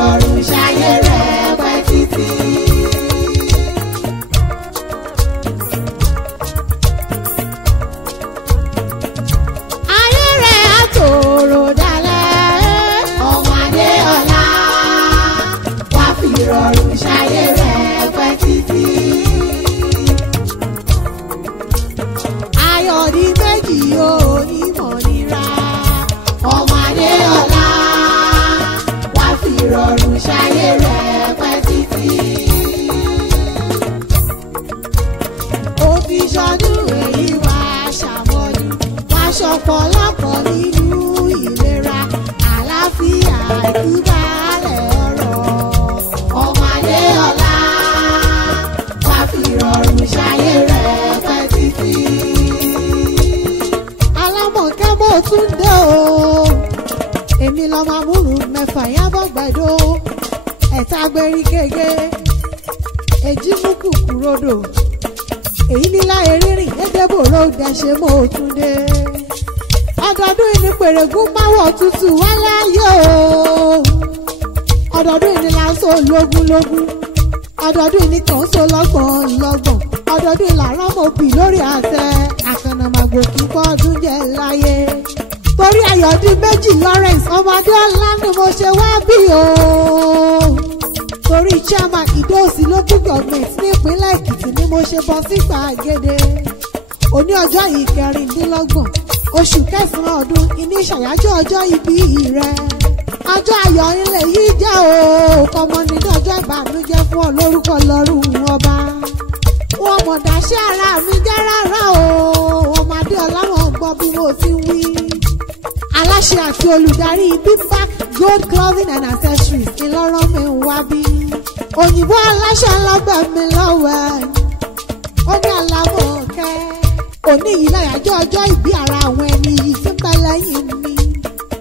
ìrọ̀rùn ṣayé rẹ̀ pẹ́ títí. Ayé rẹ̀ á tòrò dalẹ̀. Ọmọ Adéọlá wá fi ìrọ̀rùn ṣayé rẹ̀ pẹ́ títí. Ayọ̀ ní méjì yóò ní mọ̀ nira. Ọmọ Adéọlá wá fi ìrọ̀rùn ṣayé rẹ̀ pẹ́ títí. Ó fi ṣọdún èyí wá ṣàmọ́dún, wá ṣọ̀pọ̀lọpọ̀ nínú ìlera, àlàáfíà ìdúbàlẹ̀ ọ̀rọ̀. Ọmọ Adéọlá wá fi ìrọ̀rùn ṣayé rẹ̀ pẹ́ títí. Alámọ̀kẹ́ mo tún dé o, èmi lọ́mọ amúrù mẹ́fà yábọ̀ gbẹ̀dọ̀, ẹ̀ta gbẹ̀rí gègé, èjì mú kùkù rodò, èyí nílá erírìn ẹ̀dẹ́bòrò dẹ̀ṣẹ̀ mo tún dé. Ọdọọdún ìní pèrègún máwọ̀ tútù wálé ayé o, ọdọọdún ìní là ń so lógúnlógún, ọdọọdún ìní kàn ń so lọ́gbọ̀n lọ́gbọ̀n, ọdọọdún ìlà rámọ̀bì lórí àtẹ àkànnàmàgbò kíkọ́ ọdún jẹ́ láyé. Torí Ayọ̀dí méjì Lawrence ọmọ Adéọlá ni mo ṣe wá bí o. Torí chairman Ìdó-Òsì local government nípínlẹ̀ Èkìtì ni mo ṣe bọ́ sí gbàgede. Òní ọjọ́ yìí kẹrìndínlọ́gbọ̀n oṣù kẹsàn-án ọdún ìní ṣàyájọ́ ọjọ́ ìbí rẹ̀. Ọjọ́ ayọ̀ ilé yìí jẹ́ o, kọ́mọ nínú ọjọ́ ìbànújẹ́ fún ọ lórúkọ lọ́rùn ọba. Wọ́n mọ̀ dáṣẹ́ ara mi jẹ́ rárá o, ọmọ Adéọlá wọn gbọ́ bí mo ti wí. Aláṣẹ àti olùdarí Bimback Gold Clothing and Accessories ńlọrọ mi ń wá bí. Òyìnbó aláṣẹ lọ́gbẹ̀ mi lọ́wọ́ ó ní Alámọ̀kẹ́. Òní yìí láyàjọ́ ọjọ́ ìbí ara àwọn ẹni yìí tí ń bẹ lẹ́yìn mi.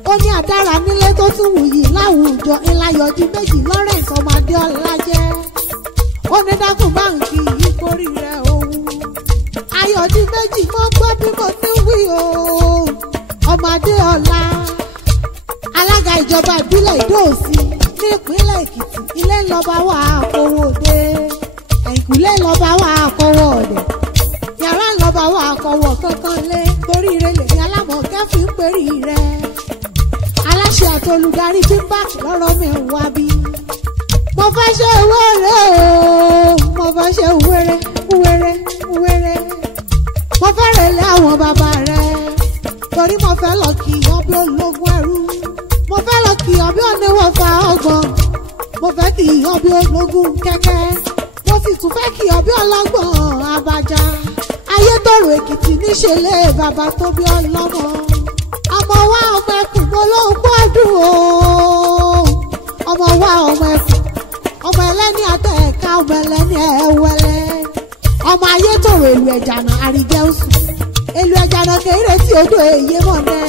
Ó ní adára nílé tó tún wù yìí láwùjọ ńláyọ̀dí méjì Lawrence ọmọ Adéọlá jẹ́. Ó ní dákun báǹkì yìí kórì rẹ̀ òun. Ayọ̀dí méjì mo gbọ́ bí mo ti wí o. Ọmọ Adéọlá alága ìjọba ìbílẹ̀ Ìdó-Òsì ní ìpínlẹ̀ Èkìtì, ilé ńlọba wà àkówó dé, ẹ̀yìnkùlé ńlọba wà àkówó ọ̀dẹ̀, yàrá ńlọba wà àkówó kankan lé. Torí ire lèmi Alámọ̀kẹ́ fi ń perí rẹ̀. Aláṣẹ àti olùdarí Bimback lọ́rọ̀ mi ń wá bí. Mo fẹ́ ṣe wéré o, mo fẹ́ ṣe wéré wéré wéré, mo fẹ́ rẹ̀lẹ̀ àwọn bàbá rẹ̀. Torí mo fẹ́ lọ kí ọbí ológun ẹrú, mo fẹ́ lọ kí ọbí oníwọ̀fà ọgbọ̀n, mo fẹ́ kí ọbí ológun kẹ́kẹ́, mo sì tún fẹ́ kí ọbí ọlọ́gbọ̀n Abájá. Ayétòrò Èkìtì níṣẹ̀lẹ̀ bàbá tó bí ọlọ́mọ. Ọmọ wa ọmọ ẹkùn mo ló ń gbọ́dún o, ọmọ wa ọmọ ẹkùn, ọmọ ẹlẹ́ni àtẹ ẹ̀ka, ọmọ ẹlẹ́ni ẹ̀wẹ́lẹ́, ọmọ Ayétòrò èlù ẹ̀jànà àríjẹ́sù, èlù ẹ̀jànà kéré tí odò èyí mọ̀ nẹ́,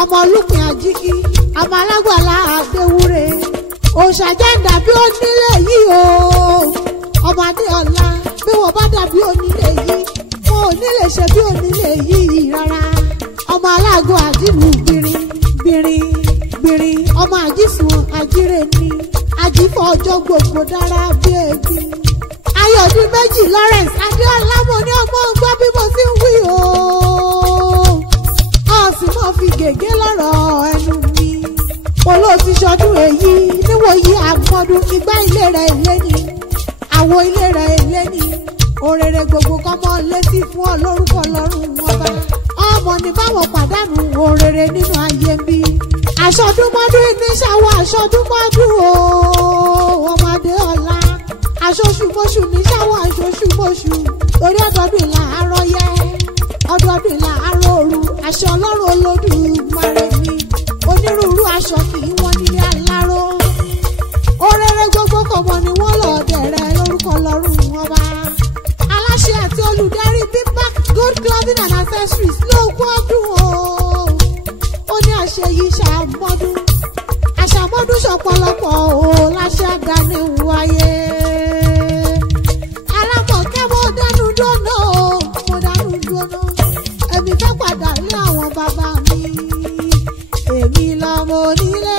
ọmọ olùpìn àjíkí, ọmọ alágbàlá àdéwúre, òòṣà jẹ́ǹdà bí ó nílé yìí o. Ọmọ Adéọlá bí wọ́n bá dàbí onílé yìí, wọn ò nílé ṣe bí onílé yìí rárá. Ọmọ aláàgọ àdìmú gbìnrín gbìnrín gbìnrín, ọmọ àjísùn àjírè ni, àjífọ́ ọjọ́ gbogbo dára bí ebi. Ayọ̀dí méjì Lawrence Adéọlá mo ní ọmọ gbọ́ bí mo ti ń wí o. Ọ̀sìn mo fi gègé lọ́rọ̀ ẹnu mi. Mo ló ti ṣọdún èyí níwòyí àmọ́dún, igbá ilé rẹ̀ ilé ni, àwo ilé rẹ̀ ilé ni. Òrèrè gbogbo kọ́mọ létí fún ọ lórúkọ lọ́rùn ọba. Ọmọ ní báwọn pàdánù òrèrè nínú ayé ń bí. Àṣọdúnmọ́dún ìníṣàwọ̀ àṣọdúnmọ́dún o. Ọmọ Adéọlá aṣoṣùmọ́ṣù níṣàwọ̀ aṣoṣùmọ́ṣù. Torí ọdọọdún ìlà àárọ̀ yẹ, ọdọọdún ìlà àárọ̀ òru. Aṣọ Ọlọ́run Olódùmarè ni, onírúurú aṣọ kì í wọ́n nílé aláró. Òrèrè gbogbo kọ̀mọ ni wọ́n lọ́ọ̀dẹ̀ rẹ̀ lórúkọ lọ́rùn ọba. Aláṣẹ àti olùdarí Bimback Gold Clothing and Accessories ló gbọ́dún o. Ó ní àṣẹ yìí ṣàmọ́dún, àṣàmọ́dún ṣọ̀pọ̀lọpọ̀ o, láṣẹ àdáni wáyé. Alámọ̀kẹ́ mo dánú dúnà o, mo dánú dúnà. Èmi fẹ́ padà lé àwọn bàbá mi, èmi lọ́mọ onílé